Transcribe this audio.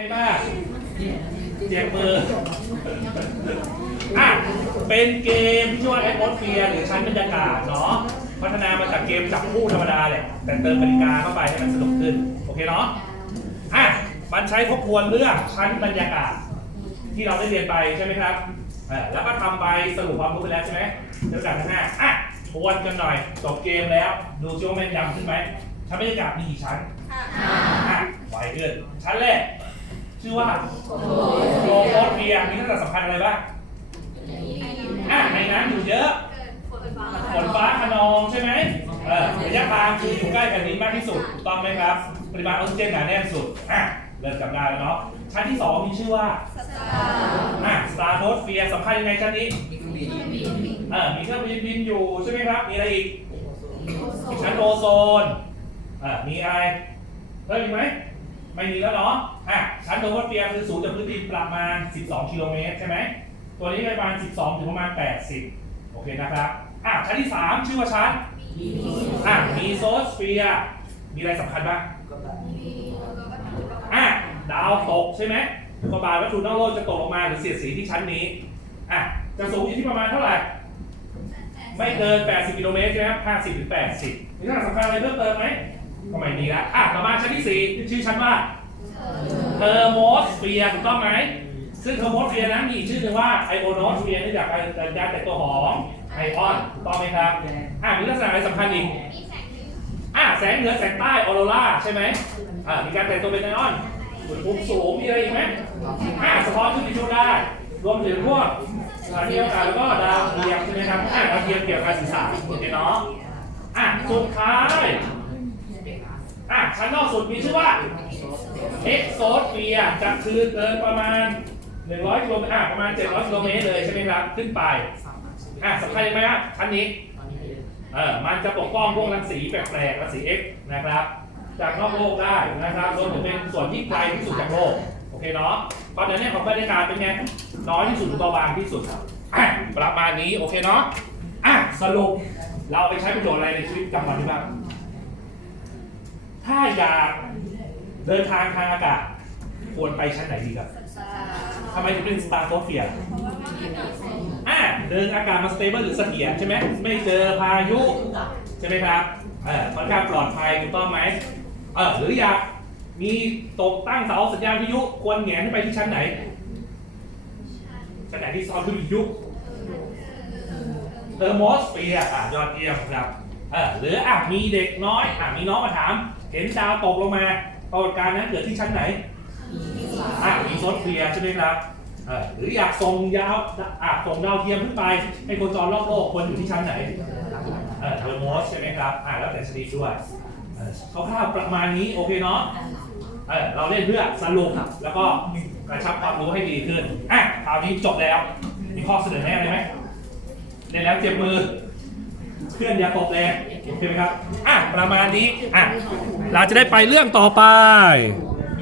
ไม่มากเจ็บมืออะเป็นเกมที่ชื่อว่า Atmosphere หรือชั้นบรรยากาศเนาะพัฒนามาจากเกมจับคู่ธรรมดาแหละแต่เติมกติกาเข้าไปให้มันสนุกขึ้น โอเคเนาะอะมันใช้ทบทวนเรื่องชั้นบรรยากาศ ที่เราได้เรียนไปใช่ไหมครับเออแล้วก็ทำไปสรุปความรู้ไปแล้วใช่ไหมเดี๋ยวจากข้างหน้าอะทวนกันหน่อยจบเกมแล้ว ดูช่วงแม่นยำขึ้นไหมชั้นบรรยากาศมีกี่ชั้นอะไวขึ้นชั้นแรก ชื่อว่าโลโคสเฟียร์มีลักษณะสำคัญอะไรบ้างอะในน้ำอยู่เยอะฝนฟ้าขนองใช่ไหมเออระยะทางคืออยู่ใกล้แผ่นดินมากที่สุดถูกต้องไหมครับ ปริมาณออกซิเจนหนาแน่นสุดอะเริ่มจำได้แล้วเนาะชั้นที่สองมีชื่อว่าอะสตาร์โคสเฟียร์สำคัญยังไงชั้นนี้เออมีเครื่องบินบินอยู่ใช่ไหมครับ มีอะไรอีกชั้นโอโซนอ่ามีอะไรเพิ่มอีกไหม ไม่มีแล้วเนาะอะชั้นโอโซนเฟียร์คือสูงจากพื้นดินประมาณ 12 กิโลเมตรใช่ไหม ตัวนี้ประมาณ 12 ถึงประมาณ 80 โอเคนะครับอะชั้นที่ 3 ชื่อว่าชั้นอะมีโซสเฟียร์มีอะไรสำคัญบ้างอะดาวตกใช่ไหมอุกกาบาตวัตถุนอกโลกจะตกลงมาหรือเสียดสีที่ชั้นนี้อะจะสูงอยู่ที่ประมาณเท่าไหร่ ไม่เกิน 80 กิโลเมตรใช่ไหมครับ50 ถึง 80มีลักษณะสำคัญอะไรเพิ่มเติมไหม ก็ไม่มีละอะต่อมาชั้นที่4ชื่อชั้นว่าเทอร์โมสเฟียร์ถูกต้องไหมซึ่งเทอร์โมสเฟียร์นั้นมีอีกชื่อหนึ่งว่าไอโอโนสเฟียร์เนื่องจากการเกิดการแตกตัวของไอออนถูกต้องไหมครับอะมีลักษณะอะไรสำคัญอีกอะแสงเหนือแสงใต้ออโรราใช่ไหมอะมีการแตกตัวเป็นไอออนอุณหภูมิสูงมีอะไรอีกไหมอะสะท้อนขึ้นดินได้ รวมถึงพวกสถานีอวกาศแล้วก็ดาวเทียมใช่ไหมครับอะดาวเทียมเกี่ยวกับการสื่อสารโอเคเนาะอะสุดท้าย อะชั้นนอกสุดมีชื่อว่าเอ็กโซสเฟียจะคือเกินประมาณ 100กิโลเมตรอะประมาณ 700กิโลเมตรเลยใช่ไหมครับ ขึ้นไปอะสำคัญไหมครับชั้นนี้เออมันจะปกป้องพวกรังสีแปลกๆรังสี X นะครับ จากนอกโลกได้นะครับรวมถึงเป็นส่วนที่ไกลที่สุดจากโลกโอเคเนาะตอนนี้ของบรรยากาศเป็นไงน้อยที่สุดหรือเบาบางที่สุดอะประมาณนี้โอเคเนาะอะสรุปเราเอาไปใช้ประโยชน์อะไรในชีวิตประจำวันได้บ้าง ถ้าอยากเดินทางทางอากาศ ควรไปชั้นไหนดีครับทำไมถึงเป็นสตาร์โคเฟียอะเดินอากาศมาสเตเบิลหรือเสถียรใช่ไหมไม่เจอพายุใช่ไหมครับเออค่อนข้างปลอดภัยถูกต้องไหมเออหรืออยากมีตกตั้งเสาสัญญาณวิทยุควรแหงนขึ้นไปที่ชั้นไหนชั้นไหนที่ซ่อนขึ้นวิทยุเทอร์โมสเฟียร์อะยอดเยี่ยมครับเออหรืออะมีเด็กน้อยอะมีน้องมาถาม เห็นดาวตกลงมาปรากฏการณ์นั้นเกิดที่ชั้นไหนอะมีโซนเฟียร์ใช่ไหมครับเออหรืออยากส่งยาวอะส่งดาวเทียมขึ้นไปให้โคจรรอบโลกควรอยู่ที่ชั้นไหนเออเทอร์โมสใช่ไหมครับอ่าแล้วแต่ชนิดด้วยเออคร่าวๆประมาณนี้โอเคเนาะเออเราเล่นเพื่อสรุปแล้วก็กระชับความรู้ให้ดีขึ้นอะคราวนี้จบแล้วมีข้อเสนอแนะอะไรไหมเล่นแล้วเจ็บมือ เพื่อนอย่าตกแรงโอเคไหมครับอะประมาณนี้อะเราจะได้ไปเรื่องต่อไป